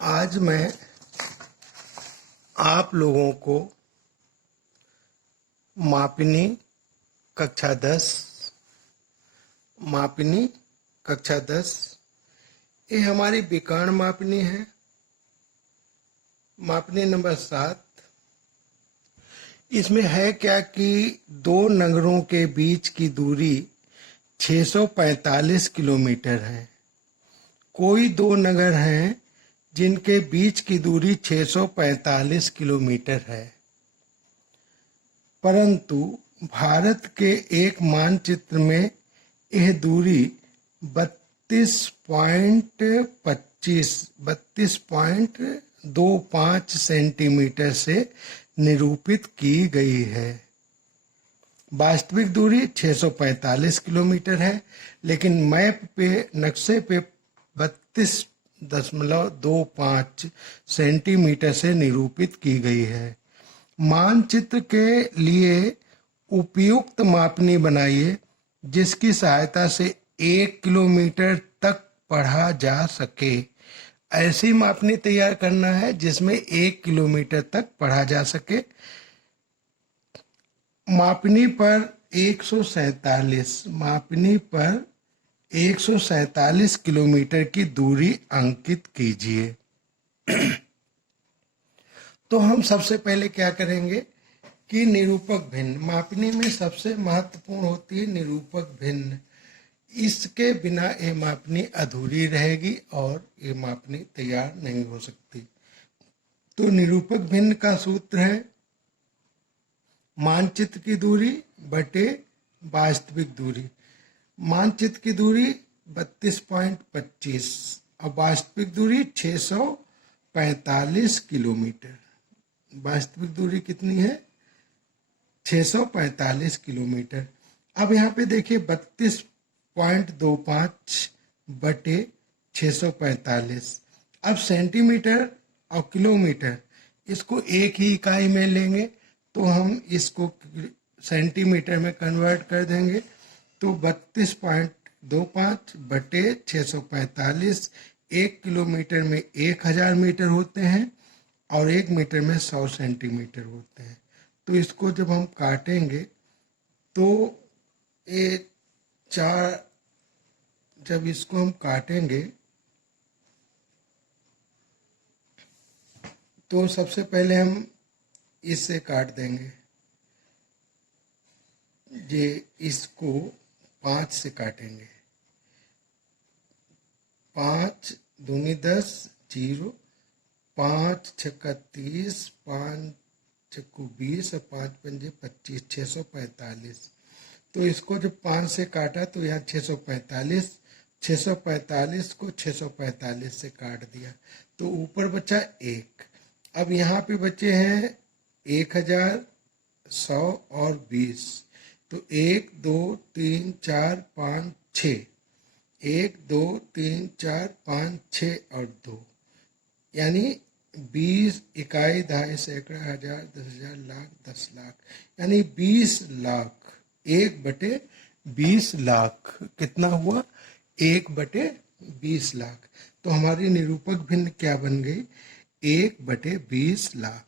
आज मैं आप लोगों को मापिनी कक्षा 10 मापिनी कक्षा 10 ये हमारी विकर्ण मापिनी है। मापिनी नंबर 7। इसमें है क्या कि दो नगरों के बीच की दूरी 645 किलोमीटर है। कोई दो नगर हैं जिनके बीच की दूरी 645 किलोमीटर है, परंतु भारत के एक मानचित्र में यह दूरी 32.25 सेंटीमीटर से निरूपित की गई है। वास्तविक दूरी 645 किलोमीटर है, लेकिन मैप पे नक्शे पे 32.25 सेंटीमीटर से निरूपित की गई है। मानचित्र के लिए उपयुक्त मापनी बनाइए जिसकी सहायता से 1 किलोमीटर तक पढ़ा जा सके। ऐसी मापनी तैयार करना है जिसमें 1 किलोमीटर तक पढ़ा जा सके। मापनी पर 147 किलोमीटर की दूरी अंकित कीजिए। तो हम सबसे पहले क्या करेंगे कि निरूपक भिन्न, मापनी में सबसे महत्वपूर्ण होती है निरूपक भिन्न। इसके बिना ये मापनी अधूरी रहेगी और ये मापनी तैयार नहीं हो सकती। तो निरूपक भिन्न का सूत्र है मानचित्र की दूरी बटे वास्तविक दूरी। मानचित्र की दूरी 32.25 और वास्तविक दूरी 645 किलोमीटर। वास्तविक दूरी कितनी है? 645 किलोमीटर। अब यहाँ पे देखिए 32.25 बटे 645। अब सेंटीमीटर और किलोमीटर इसको एक ही इकाई में लेंगे तो हम इसको सेंटीमीटर में कन्वर्ट कर देंगे। तो 32.25 बटे 645, 1 किलोमीटर में 1000 मीटर होते हैं और 1 मीटर में 100 सेंटीमीटर होते हैं। तो इसको जब हम काटेंगे तो ये जब इसको हम काटेंगे तो सबसे पहले हम इससे काट देंगे। ये इसको 5 से काटेंगे। 5 दूनी 10, 0, 5 छक्का 30, 5 छक्कू 20 और 5 पंजे 25, 645। तो इसको जब 5 से काटा तो यहाँ 645 को 645 से काट दिया तो ऊपर बचा 1। अब यहाँ पे बचे हैं 1000, 100 और 20। तो 1 2 3 4 5 6, 1 2 3 4 5 6 और 2, यानी 20 इकाई, दहाई, सैकड़ा, हजार, 10,000, लाख, 10 लाख, यानी 20 लाख। 1/20 लाख कितना हुआ? 1/20 लाख। तो हमारी निरूपक भिन्न क्या बन गई? 1/20 लाख।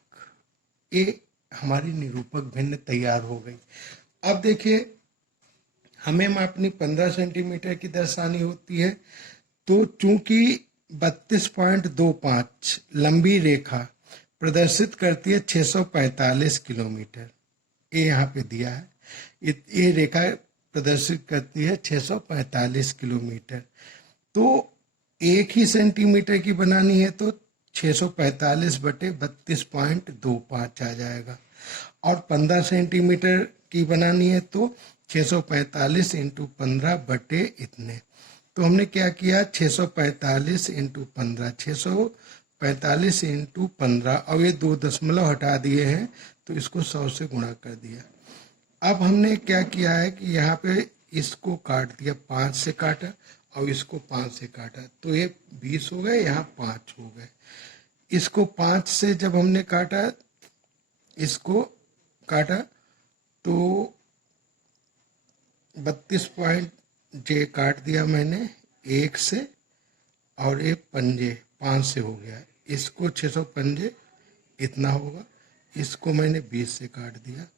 ये हमारी निरूपक भिन्न तैयार हो गई। अब देखिए हमें मापनी 15 सेंटीमीटर की दर्शानी होती है। तो चूंकि 32.25 लंबी रेखा प्रदर्शित करती है 645 किलोमीटर, ये यहाँ पे दिया है। ये रेखा प्रदर्शित करती है 645 किलोमीटर। तो 1 ही सेंटीमीटर की बनानी है तो 645 बटे 32.25 आ जाएगा। और 15 सेंटीमीटर की बनानी है तो 645 इंटू 15 बटे इतने। तो हमने क्या किया? 645 इंटू 15, 645 इंटू 15, और ये 2 दशमलव हटा दिए हैं तो इसको 100 से गुणा कर दिया। अब हमने क्या किया है कि यहाँ पे इसको काट दिया, 5 से काटा और इसको 5 से काटा तो ये 20 हो गए, यहाँ 5 हो गए। इसको 5 से जब हमने काटा, इसको काटा तो 32 पॉइंट काट दिया मैंने 1 से, और ये पंजे 5 से हो गया, इसको 600 पंजे इतना होगा, इसको मैंने 20 से काट दिया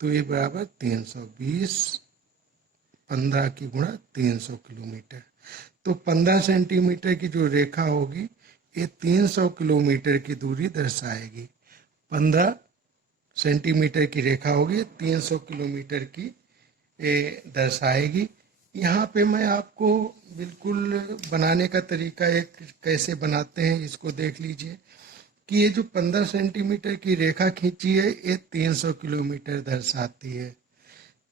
तो ये बराबर 320, 15 की गुणा 300 किलोमीटर। तो 15 सेंटीमीटर की जो रेखा होगी ये 300 किलोमीटर की दूरी दर्शाएगी। 15 सेंटीमीटर की रेखा होगी, 300 किलोमीटर की दर्शाएगी। यहाँ पे मैं आपको बिल्कुल बनाने का तरीका एक कैसे बनाते हैं इसको देख लीजिए कि ये जो 15 सेंटीमीटर की रेखा खींची है ये 300 किलोमीटर दर्शाती है।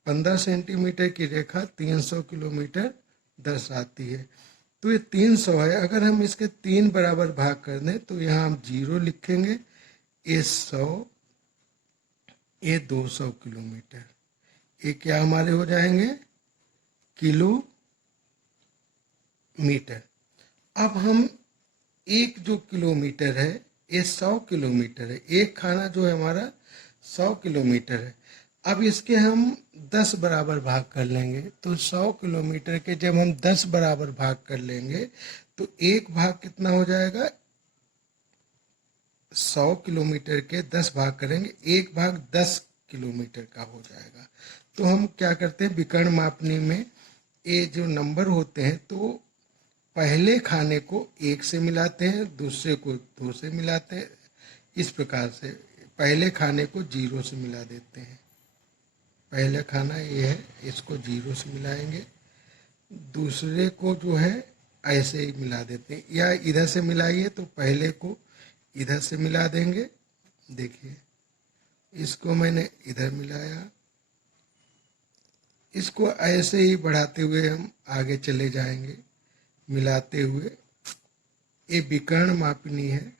15 सेंटीमीटर की रेखा 300 किलोमीटर दर्शाती है। तो ये 300 है, अगर हम इसके 3 बराबर भाग कर दें तो यहाँ हम 0 लिखेंगे, ये 100, ये 200 किलोमीटर, ये क्या हमारे हो जाएंगे किलोमीटर। अब हम एक जो किलोमीटर है ये 100 किलोमीटर है, एक खाना जो है हमारा 100 किलोमीटर है। अब इसके हम 10 बराबर भाग कर लेंगे तो 100 किलोमीटर के जब हम 10 बराबर भाग कर लेंगे तो एक भाग कितना हो जाएगा, 100 किलोमीटर के 10 भाग करेंगे, एक भाग 10 किलोमीटर का हो जाएगा। तो हम क्या करते हैं विकर्ण मापनी में ये जो नंबर होते हैं तो पहले खाने को 1 से मिलाते हैं, दूसरे को 2 से मिलाते हैं, इस प्रकार से पहले खाने को 0 से मिला देते हैं। पहला खाना ये है, इसको 0 से मिलाएंगे, दूसरे को जो है ऐसे ही मिला देते हैं, या इधर से मिलाइए तो पहले को इधर से मिला देंगे। देखिए इसको मैंने इधर मिलाया, इसको ऐसे ही बढ़ाते हुए हम आगे चले जाएंगे मिलाते हुए। ये विकर्ण मापनी है,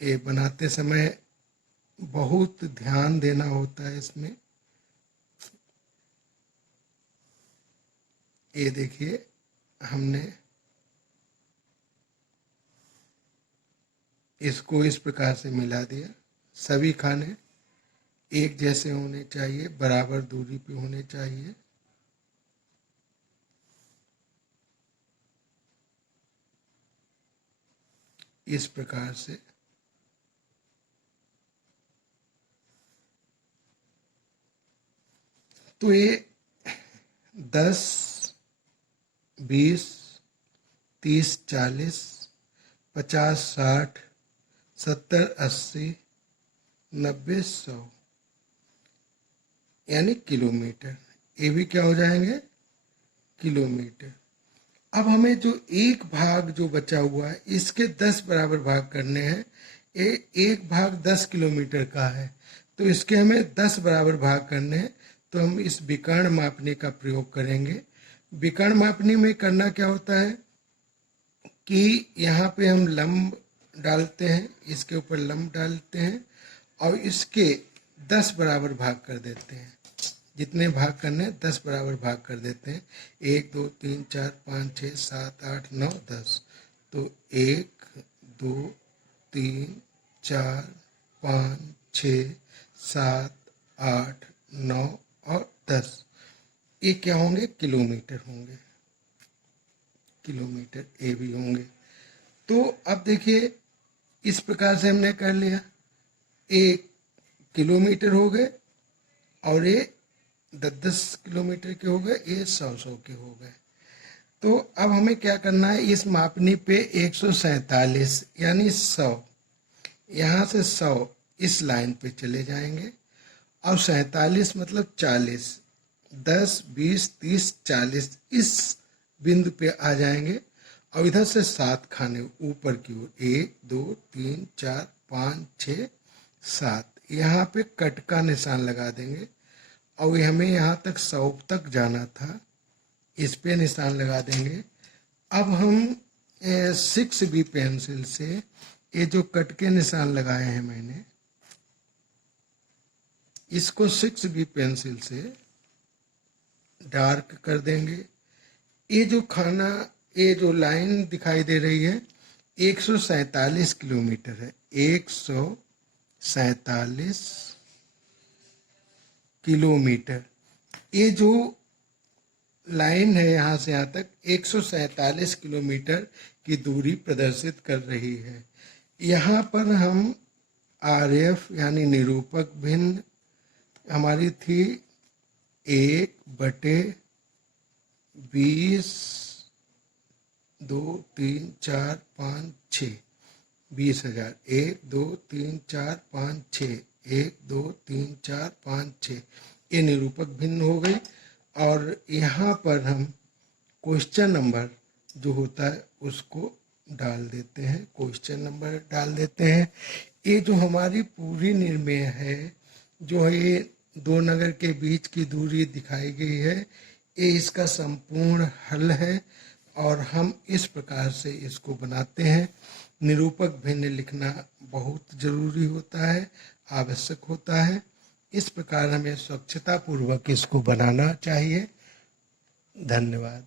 ये बनाते समय बहुत ध्यान देना होता है इसमें। ये देखिए हमने इसको इस प्रकार से मिला दिया। सभी खाने एक जैसे होने चाहिए, बराबर दूरी पे होने चाहिए। इस प्रकार से तो ये 10, 20, 30, 40, 50, 60, 70, 80, 90, 100 यानी किलोमीटर, ये भी क्या हो जाएंगे किलोमीटर। अब हमें जो एक भाग जो बचा हुआ है इसके 10 बराबर भाग करने हैं। ये एक भाग 10 किलोमीटर का है तो इसके हमें 10 बराबर भाग करने हैं, तो हम इस विकर्ण मापनी का प्रयोग करेंगे। विकर्ण मापनी में करना क्या होता है कि यहाँ पे हम लंब डालते हैं, इसके ऊपर लंब डालते हैं और इसके 10 बराबर भाग कर देते हैं। जितने भाग करने 10 बराबर भाग कर देते हैं, 1, 2, 3, 4, 5, 6, 7, 8, 9, 10। तो 1, 2, 3, 4, 5, 6, 7, 8, 9 और 10, ये क्या होंगे किलोमीटर होंगे, किलोमीटर ये भी होंगे। तो अब देखिए इस प्रकार से हमने कर लिया, 1 किलोमीटर हो गए और ये 10-10 किलोमीटर के हो गए, ये 100-100 के हो गए। तो अब हमें क्या करना है, इस मापनी पे 147 यानी 100, यहाँ से 100 इस लाइन पे चले जाएंगे और 47 मतलब 40, 10, 20, 30, 40 इस बिंदु पे आ जाएंगे और इधर से 7 खाने ऊपर की ओर, 1, 2, 3, 4, 5, 6, 7, यहाँ पे कट का निशान लगा देंगे और हमें यहाँ तक 100 तक जाना था, इस पे निशान लगा देंगे। अब हम 6B पेंसिल से ये जो कट के निशान लगाए हैं मैंने, इसको 6B पेंसिल से डार्क कर देंगे। ये जो खाना, ये जो लाइन दिखाई दे रही है 147 किलोमीटर है, 147 किलोमीटर। ये जो लाइन है यहाँ से यहाँ तक 147 किलोमीटर की दूरी प्रदर्शित कर रही है। यहाँ पर हम RF यानी निरूपक भिन्न हमारी थी 1/20, 2, 3, 4, 5, 6, 20,000। 1, 2, 3, 4, 5, 6, 1, 2, 3, 4, 5, 6, ये निरूपक भिन्न हो गई। और यहाँ पर हम क्वेश्चन नंबर जो होता है उसको डाल देते हैं, क्वेश्चन नंबर डाल देते हैं। ये जो हमारी पूरी निर्णय है, जो ये दो नगर के बीच की दूरी दिखाई गई है, ये इसका संपूर्ण हल है और हम इस प्रकार से इसको बनाते हैं। निरूपक भिन्न लिखना बहुत जरूरी होता है, आवश्यक होता है। इस प्रकार हमें स्वच्छता पूर्वक इसको बनाना चाहिए। धन्यवाद।